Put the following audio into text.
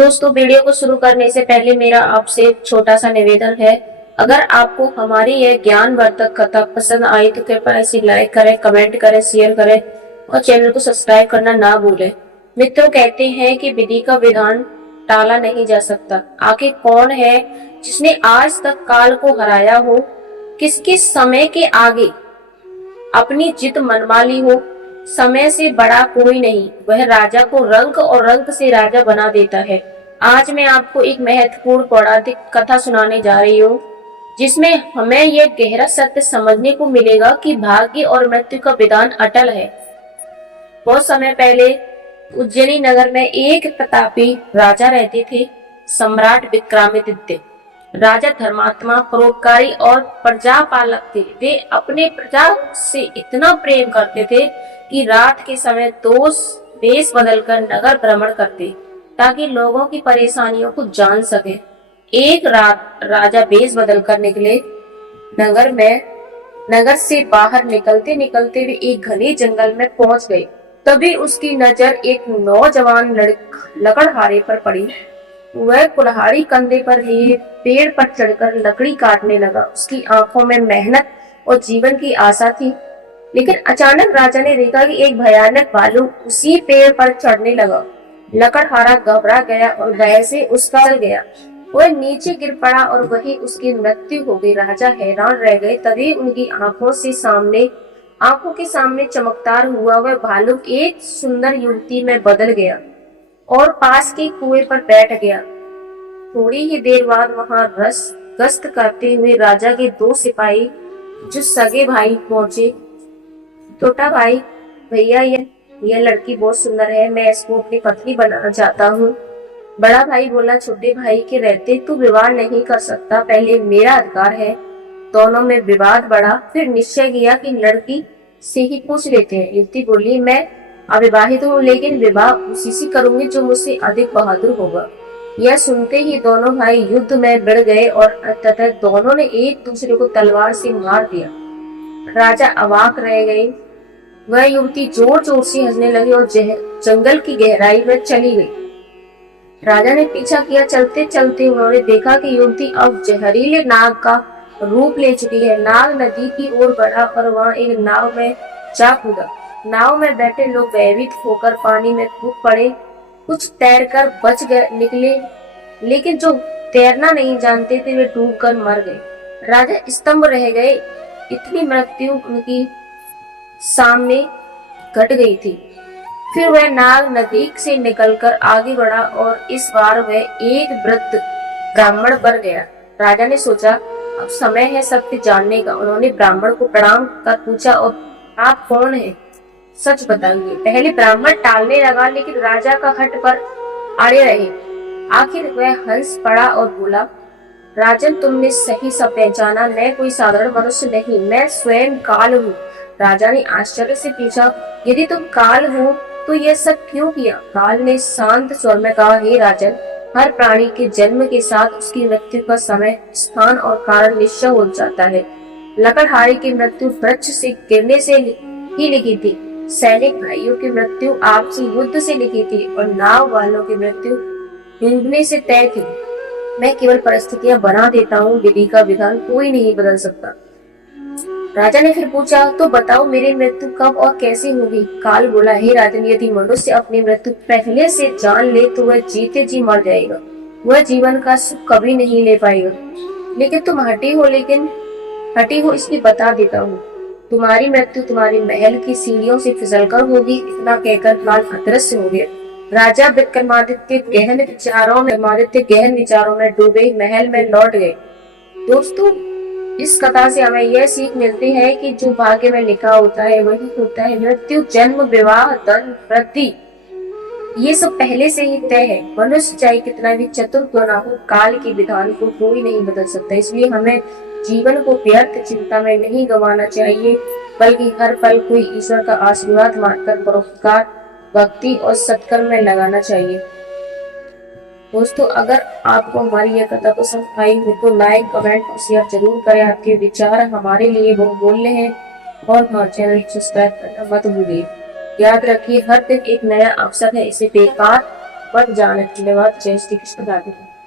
दोस्तों, वीडियो को शुरू करने से पहले मेरा आपसे एक छोटा सा निवेदन है। अगर आपको हमारी यह ज्ञानवर्धक कथा पसंद आई तो कृपया इसे लाइक करें, कमेंट करें, शेयर करें और चैनल को सब्सक्राइब करना ना भूलें। मित्रों, कहते हैं कि विधि का विधान टाला नहीं जा सकता। आखिर कौन है जिसने आज तक काल को हराया हो? किसके समय के आगे अपनी जिद मनवा ली हो? समय से बड़ा कोई नहीं, वह राजा को रंक और रंक से राजा बना देता है। आज मैं आपको एक महत्वपूर्ण पौराणिक कथा सुनाने जा रही हूँ, जिसमें हमें यह गहरा सत्य समझने को मिलेगा कि भाग्य और मृत्यु का विधान अटल है। बहुत समय पहले उज्जैनी नगर में एक प्रतापी राजा रहते थे, सम्राट विक्रमादित्य। राजा धर्मात्मा, परोपकारी और प्रजापालक थे। वे अपने प्रजा से इतना प्रेम करते थे कि रात के समय दोष वेश बदलकर नगर भ्रमण करते, ताकि लोगों की परेशानियों को जान सके। एक रात राजा वेश बदलकर निकले। नगर से बाहर निकलते निकलते वे एक घने जंगल में पहुंच गए। तभी उसकी नजर एक नौजवान लकड़हारे पर पड़ी। वह कुल्हाड़ी कंधे पर लिए पेड़ पर चढ़कर लकड़ी काटने लगा। उसकी आंखों में मेहनत और जीवन की आशा थी। लेकिन अचानक राजा ने देखा कि एक भयानक भालू उसी पेड़ पर चढ़ने लगा। लकड़हारा घबरा गया और भय से उसका चल गया। वह नीचे गिर पड़ा और वही उसकी मृत्यु हो गई। राजा हैरान रह गए। तभी उनकी आंखों के सामने चमत्कार हुआ। वह भालू एक सुंदर युवती में बदल गया और पास के कुएं पर बैठ गया। थोड़ी ही देर बाद वहां गश्त करते हुए राजा के दो सिपाही, जो सगे भाई, पहुंचे। छोटा भाई, भैया यह लड़की बहुत सुंदर है, मैं इसको अपनी पत्नी बनाना चाहता हूँ। बड़ा भाई बोला, छोटे भाई के रहते तू विवाह नहीं कर सकता, पहले मेरा अधिकार है। दोनों में विवाद बढ़ा। फिर निश्चय किया कि लड़की से ही पूछ लेते हैं। युवती बोली, मैं अविवाहित हूँ, लेकिन विवाह उसी से करूंगी जो मुझसे अधिक बहादुर होगा। यह सुनते ही दोनों भाई युद्ध में भिड़ गए और अंततः दोनों ने एक दूसरे को तलवार से मार दिया। राजा अवाक रह गए। वह युवती जोर जोर से हंसने लगी और जंगल की गहराई में चली गई। राजा ने पीछा किया। चलते चलते उन्होंने देखा कि युवती अब जहरीले नाग का रूप ले चुकी है। नाग नदी की ओर बढ़ा और वहां एक नाव में जा कूदा। नाव में बैठे लोग भयभीत होकर पानी में कूद पड़े। कुछ तैरकर बच गए निकले, लेकिन जो तैरना नहीं जानते थे वे डूबकर मर गए। राजा स्तंभ रह गए। इतनी मृत्यु उनकी सामने घट गई थी। फिर वह नाग नदी से निकलकर आगे बढ़ा और इस बार वह एक वृद्ध ब्राह्मण बन गया। राजा ने सोचा, अब समय है सत्य जानने का। उन्होंने ब्राह्मण को प्रणाम कर पूछा, और आप कौन हैं? सच बताइए। पहले ब्राह्मण टालने लगा, लेकिन राजा का हट पर अड़े रहे। आखिर वह हंस पड़ा और बोला, राजन, तुमने सही सब पहचाना। मैं कोई साधारण मनुष्य नहीं, मैं स्वयं काल हूँ। राजा ने आश्चर्य से पूछा, यदि तुम काल हो तो यह सब क्यों किया? काल ने शांत स्वर में कहा, हे राजन, हर प्राणी के जन्म के साथ उसकी मृत्यु का समय, स्थान और कारण निश्चय हो जाता है। लकड़हारे की मृत्यु वृक्ष से गिरने से ही लिखी थी, सैनिक भाइयों की मृत्यु आपसी युद्ध से लिखी थी और नाव वालों की मृत्यु डूबने से तय थी। मैं केवल परिस्थितियां बना देता हूँ, विधि का विधान कोई नहीं बदल सकता। राजा ने फिर पूछा, तो बताओ मेरी मृत्यु कब और कैसे होगी? काल बोला, हे राजन, यदि मनुष्य अपनी मृत्यु पहले से जान ले तो वह जीते जी मर जाएगा। वह जीवन का सुख कभी नहीं ले पाएगा। लेकिन तुम हटी हो इसलिए बता देता हूँ, तुम्हारी मृत्यु तुम्हारी महल की सीढ़ियों से फिसलकर होगी। इतना कहकर काल अदृश्य हो गया। राजा विक्रमादित्य गहन विचारों में डूबे महल में लौट गए। दोस्तों, इस कथा से हमें यह सीख मिलती है कि जो भाग्य में लिखा होता है वही होता है। मृत्यु, जन्म, विवाह, धन, वृद्धि, ये सब पहले से ही तय है। मनुष्य चाहे कितना भी चतुर क्यों ना हो, काल के विधान को कोई नहीं बदल सकता। इसलिए हमें जीवन को व्यर्थ चिंता में नहीं गंवाना चाहिए, बल्कि हर पल कोई ईश्वर का आशीर्वाद मानकर परोपकार, भक्ति और सत्कर्म में लगाना चाहिए। दोस्तों, अगर आपको हमारी यह कथा पसंद आई हो तो लाइक, कमेंट और शेयर जरूर करें। आपके विचार हमारे लिए बहुमूल्य हैं और हमारे चैनल को सब्सक्राइब करना मत भूलिए। याद रखिए, हर दिन एक नया अवसर है, इसे बेकार बन जाने। धन्यवाद। जय श्री कृष्ण। राधे।